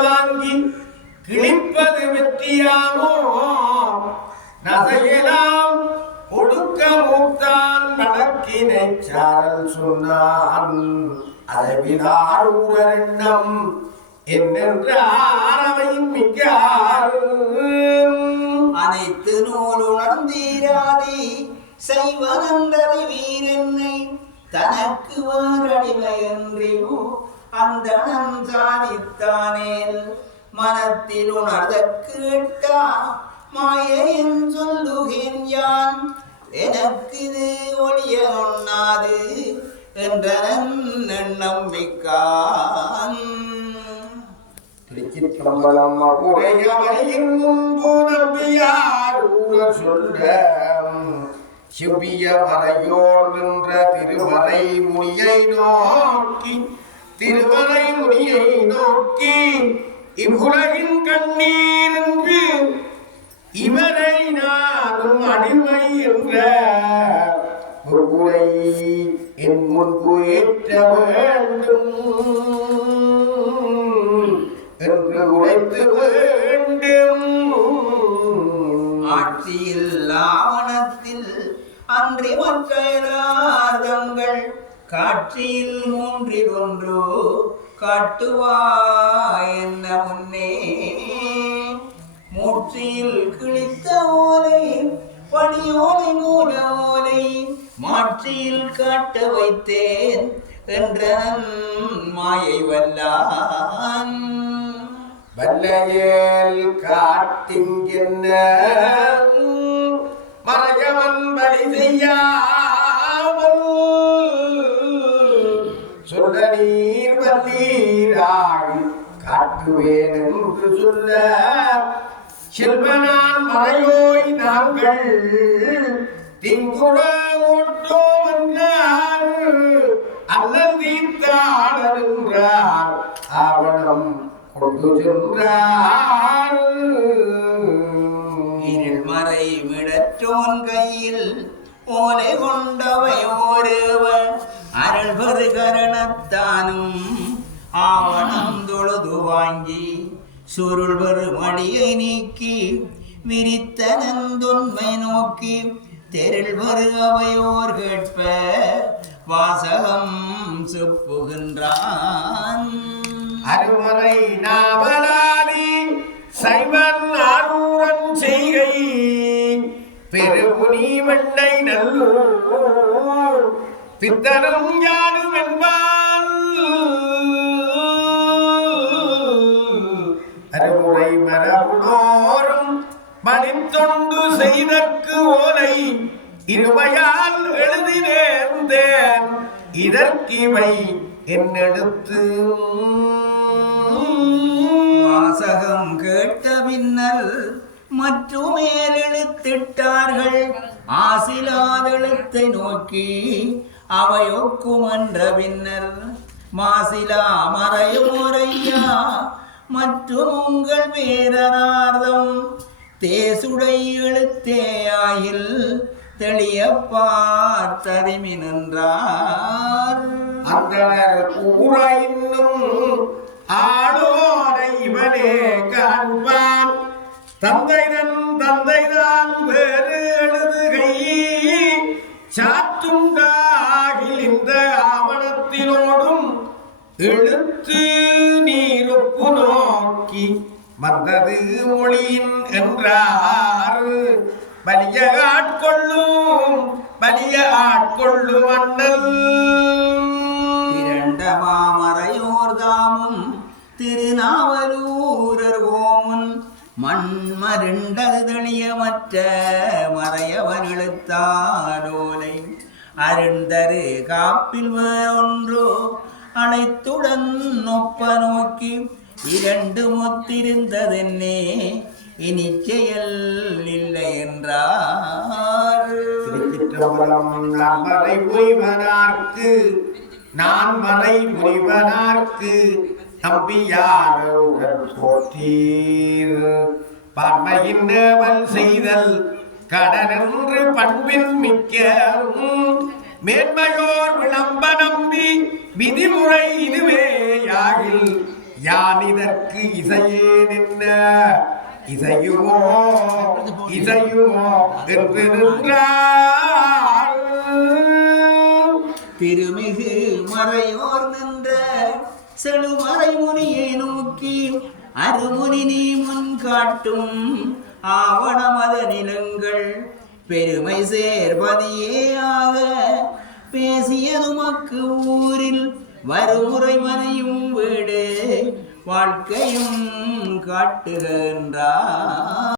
வாங்கி கிழிப்பது வெற்றியாமோ நகையெல்லாம் ஒடுக்க மூத்தான் நடக்கினை சாரல் சொன்னான் அளவிலார் ஊரெண்ணம் என்னென்றாரவையின் மிக்கார் அனைத்து நூல் உணர்ந்தீராதே செய்வதன்றதை வீரென்னை தனக்கு வாரடிமையன்றிவோ அந்த சாதித்தானேல் மனத்தில் உணர்தற்கு கேட்டா மாயையன் சொல்லுகேன் யான் எனக்கு இது ஒளிய ஒண்ணாது என்ற நம்பிக்கான் திருச்சிற்றம்பலம் உரையவையின் முன்பு நம்பியார் சொல்ல செவ்விய மறையோர் நின்ற திருமறை முனியை நோக்கி இவ்வுலகின் கண்ணீர் என்று இவரை நானும் அடிமை என்ற பொருளை என் முன்பு ஏற்ற வேண்டும் என்று உரைத்து வேண்டும். ஆட்சியில் ஆவணத்தில் அன்றி மற்றங்கள் காட்சியில் மூன்றில் ஒன்றோ காட்டுவாய் என்ன முன்னே மூச்சியில் கிழித்த ஓலை பணியோலை மூல ஓலை மாட்சியில் காட்ட வைத்தேன் என்ற மாயை வல்லான் வல்லையேல் காட்டிங்கென்ன மறையவன் வழி செய்யாமல் சொல்ல நீர் வல்லீராய் காட்டுவேன் என்று சொல்ல செல்வனான் மறையோய் நாங்கள் திங்குட ஓட்டோம் என்றார் அல்லல் தீர்த்தாளர் என்றார் ஆவணம் கொண்டு சென்றார். இருள்மறை மிடற்றோன் கையில் ஓலை கொண்டவை ஒருவன் அருள் பெரு கரணத்தானும் ஆவணம் தொழுது வாங்கி சுருள் பெரு மடியை நீக்கி விரித்த நந்தொன்மை நோக்கி தெருள் பெரு அவையோர் கேட்ப வாசகம் செப்புகின்றான். அருமறை நாவலாதி சைவன் ஆரூரன் செய்கை பெருகுனி வெண்ணை நல்லூர் பித்தனும் யாரும் என்பான் அருமுறை மரபுணோரும் மணித்தொண்டு செய்தற்கு ஓலை இருமையால் எழுதினேர்ந்தேன் இதற்கிவை என்னெடுத்து வாசகம் கேட்ட பின்னல் மற்றும் மேலெழுத்திட்டார்கள் ஆசிலாதெழுத்தை நோக்கி அவையொக்கும் என்ற பின்னர் மாசிலா மறையோரையா மற்றும் உங்கள் பேரனார்தம் தேசுடை எழுத்தே ஆயில் தெளிய பார்த்தறிமி நின்றார். அந்தனர் கூற இன்னும் ஆடோரை இவனே காண்பான் தந்தைதான் வேறு எழுதுகை சாத்துண்டாகில் இந்த ஆவணத்தினோடும் எழுத்து நீருப்பு நோக்கி வந்தது மொழியின் என்றார். வலிய ஆட்கொள்ளும் அண்ணல் இரண்ட மாமறையோர் தாமும் திருநாவலூரர் ஓமுன் மண்மருண்டது தெளிய மற்ற மறையவன் எழுத்தாலோலை அருந்தரு காப்பில் வேறொன்றோ அனைத்துடன் நொப்ப நோக்கி இரண்டு மொத்திருந்ததென்னே இனி செயல் இல்லை என்றார். மறை முனிவனார்க்கு நான் மறை முனிவனார்க்கு தம்பியார் போற்றீர் பன்மையின் நேவல் செய்தல் கடனென்று பண்பின் மிக்க மேன்மையோர் விளம்ப நம்பி விதிமுறை இதுவேயாகில் யான் இதற்கு இசையே நின்ன இசையுமோ இசையுமோ என்று நின்றார். திருமிகு மறையோர் நின்ற செழுமறை முனியை நோக்கி அருமுனி நீ முன் காட்டும் ஆவணமத நிலங்கள் பெருமை சேர்பதியேயாக பேசியதுமக்கு ஊரில் வருமுறை மனையும் வீடு வாழ்க்கையும் காட்டுகின்றார்.